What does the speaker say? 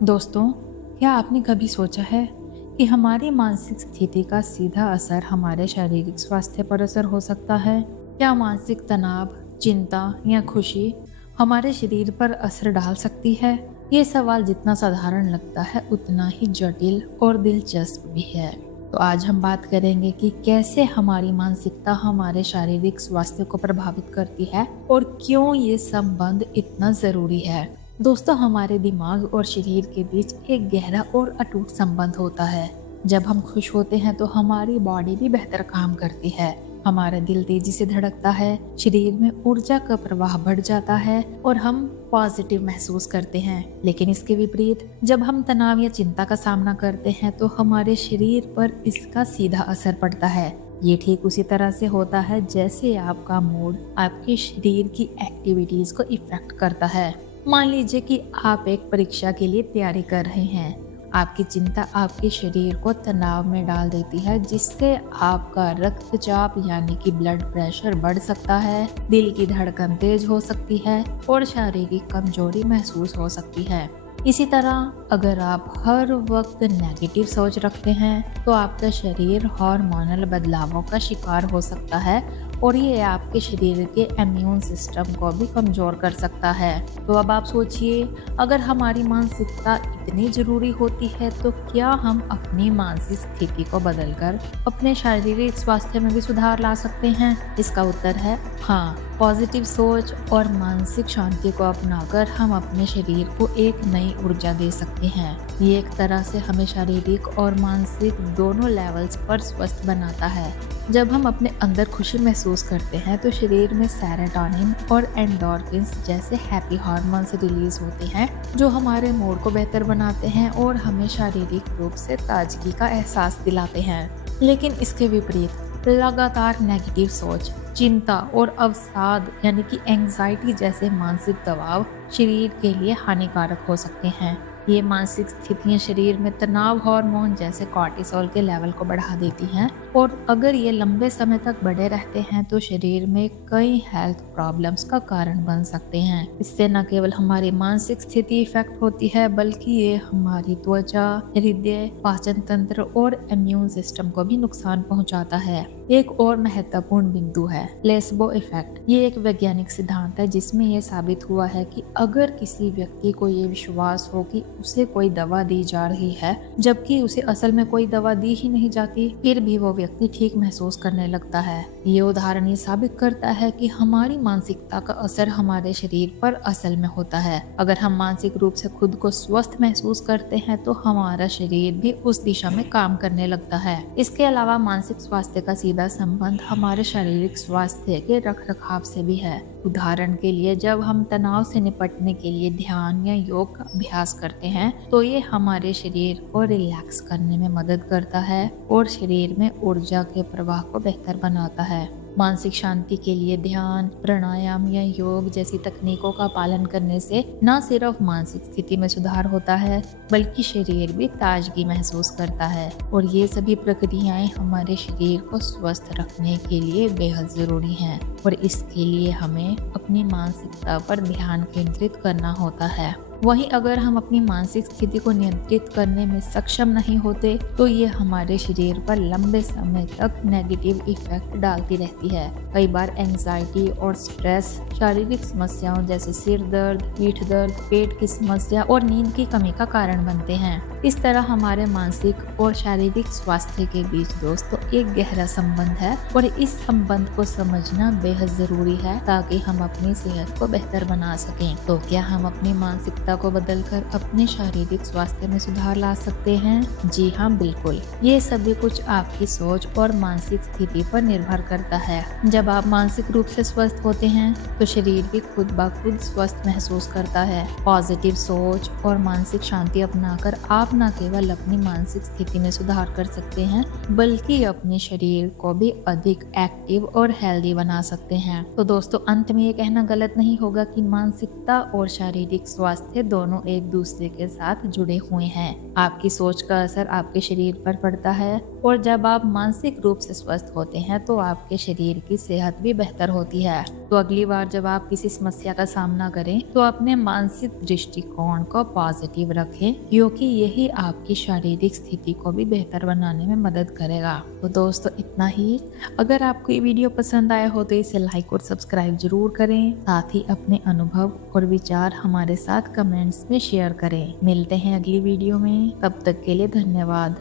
दोस्तों, क्या आपने कभी सोचा है कि हमारी मानसिक स्थिति का सीधा असर हमारे शारीरिक स्वास्थ्य पर असर हो सकता है? क्या मानसिक तनाव, चिंता या खुशी हमारे शरीर पर असर डाल सकती है? ये सवाल जितना साधारण लगता है उतना ही जटिल और दिलचस्प भी है। तो आज हम बात करेंगे कि कैसे हमारी मानसिकता हमारे शारीरिक स्वास्थ्य को प्रभावित करती है और क्यों ये संबंध इतना जरूरी है। दोस्तों, हमारे दिमाग और शरीर के बीच एक गहरा और अटूट संबंध होता है। जब हम खुश होते हैं तो हमारी बॉडी भी बेहतर काम करती है। हमारा दिल तेजी से धड़कता है, शरीर में ऊर्जा का प्रवाह बढ़ जाता है और हम पॉजिटिव महसूस करते हैं। लेकिन इसके विपरीत जब हम तनाव या चिंता का सामना करते हैं तो हमारे शरीर पर इसका सीधा असर पड़ता है। ये ठीक उसी तरह से होता है जैसे आपका मूड आपके शरीर की एक्टिविटीज को इफेक्ट करता है। मान लीजिए कि आप एक परीक्षा के लिए तैयारी कर रहे हैं। आपकी चिंता आपके शरीर को तनाव में डाल देती है, जिससे आपका रक्तचाप यानी कि ब्लड प्रेशर बढ़ सकता है, दिल की धड़कन तेज हो सकती है और शारीरिक कमजोरी महसूस हो सकती है। इसी तरह अगर आप हर वक्त नेगेटिव सोच रखते हैं तो आपका शरीर हार्मोनल बदलावों का शिकार हो सकता है और ये आपके शरीर के इम्यून सिस्टम को भी कमज़ोर कर सकता है। तो अब आप सोचिए, अगर हमारी मानसिकता इतनी ज़रूरी होती है तो क्या हम अपनी मानसिक स्थिति को बदलकर अपने शारीरिक स्वास्थ्य में भी सुधार ला सकते हैं? इसका उत्तर है हाँ। पॉजिटिव सोच और मानसिक शांति को अपनाकर हम अपने शरीर को एक नई ऊर्जा दे सकते हैं। ये एक तरह से हमें शारीरिक और मानसिक दोनों लेवल्स पर स्वस्थ बनाता है। जब हम अपने अंदर खुशी महसूस करते हैं तो शरीर में सेरोटोनिन और एंडोर्फिन्स जैसे हैप्पी हार्मोन्स रिलीज होते हैं, जो हमारे मूड को बेहतर बनाते हैं और हमें शारीरिक रूप से ताजगी का एहसास दिलाते हैं। लेकिन इसके विपरीत लगातार नेगेटिव सोच, चिंता और अवसाद यानी कि एंजाइटी जैसे मानसिक दबाव शरीर के लिए हानिकारक हो सकते हैं। ये मानसिक स्थितियां शरीर में तनाव हार्मोन जैसे कॉर्टिसोल के लेवल को बढ़ा देती हैं और अगर ये लंबे समय तक बढ़े रहते हैं तो शरीर में कई हेल्थ प्रॉब्लम्स का कारण बन सकते हैं। इससे न केवल हमारी मानसिक स्थिति इफेक्ट होती है बल्कि ये हमारी त्वचा, हृदय, पाचन तंत्र और इम्यून सिस्टम को भी नुकसान पहुंचाता है। एक और महत्वपूर्ण बिंदु है प्लेसबो इफेक्ट। ये एक वैज्ञानिक सिद्धांत है जिसमें यह साबित हुआ है कि अगर किसी व्यक्ति को ये विश्वास हो कि उसे कोई दवा दी जा रही है जबकि उसे असल में कोई दवा दी ही नहीं जाती, फिर भी वो व्यक्ति ठीक महसूस करने लगता है। ये उदाहरण ये साबित करता है कि हमारी मानसिकता का असर हमारे शरीर पर असल में होता है। अगर हम मानसिक रूप से खुद को स्वस्थ महसूस करते हैं तो हमारा शरीर भी उस दिशा में काम करने लगता है। इसके अलावा मानसिक स्वास्थ्य का सीधा संबंध हमारे शारीरिक स्वास्थ्य के रखरखाव से भी है। उदाहरण के लिए जब हम तनाव से निपटने के लिए ध्यान या योग का अभ्यास करते हैं तो ये हमारे शरीर को रिलैक्स करने में मदद करता है और शरीर में ऊर्जा के प्रवाह को बेहतर बनाता है। मानसिक शांति के लिए ध्यान, प्राणायाम या योग जैसी तकनीकों का पालन करने से न सिर्फ मानसिक स्थिति में सुधार होता है बल्कि शरीर भी ताजगी महसूस करता है और ये सभी प्रक्रियाएं हमारे शरीर को स्वस्थ रखने के लिए बेहद जरूरी हैं और इसके लिए हमें अपनी मानसिकता पर ध्यान केंद्रित करना होता है। वहीं अगर हम अपनी मानसिक स्थिति को नियंत्रित करने में सक्षम नहीं होते तो ये हमारे शरीर पर लंबे समय तक नेगेटिव इफेक्ट डालती रहती है। कई बार एंजाइटी और स्ट्रेस शारीरिक समस्याओं जैसे सिर दर्द, पीठ दर्द, पेट की समस्या और नींद की कमी का कारण बनते हैं। इस तरह हमारे मानसिक और शारीरिक स्वास्थ्य के बीच दोस्तों एक गहरा संबंध है और इस संबंध को समझना बेहद जरूरी है ताकि हम अपनी सेहत को बेहतर बना सकें। तो क्या हम अपनी मानसिक को बदलकर अपने शारीरिक स्वास्थ्य में सुधार ला सकते हैं? जी हाँ, बिल्कुल। ये सभी कुछ आपकी सोच और मानसिक स्थिति पर निर्भर करता है। जब आप मानसिक रूप से स्वस्थ होते हैं तो शरीर भी खुद ब खुद स्वस्थ महसूस करता है। पॉजिटिव सोच और मानसिक शांति अपनाकर आप न केवल अपनी मानसिक स्थिति में सुधार कर सकते हैं बल्कि अपने शरीर को भी अधिक एक्टिव और हेल्दी बना सकते हैं। तो दोस्तों, अंत में ये कहना गलत नहीं होगा कि मानसिकता और शारीरिक स्वास्थ्य दोनों एक दूसरे के साथ जुड़े हुए हैं। आपकी सोच का असर आपके शरीर पर पड़ता है और जब आप मानसिक रूप से स्वस्थ होते हैं तो आपके शरीर की सेहत भी बेहतर होती है। तो अगली बार जब आप किसी समस्या का सामना करें तो अपने मानसिक दृष्टिकोण को पॉजिटिव रखें, क्योंकि यही आपकी शारीरिक स्थिति को भी बेहतर बनाने में मदद करेगा। तो दोस्तों इतना ही। अगर आपको ये वीडियो पसंद आया हो तो इसे लाइक और सब्सक्राइब जरूर करें। साथ ही अपने अनुभव और विचार हमारे साथ कमेंट्स में शेयर करें। मिलते हैं अगली वीडियो में, तब तक के लिए धन्यवाद।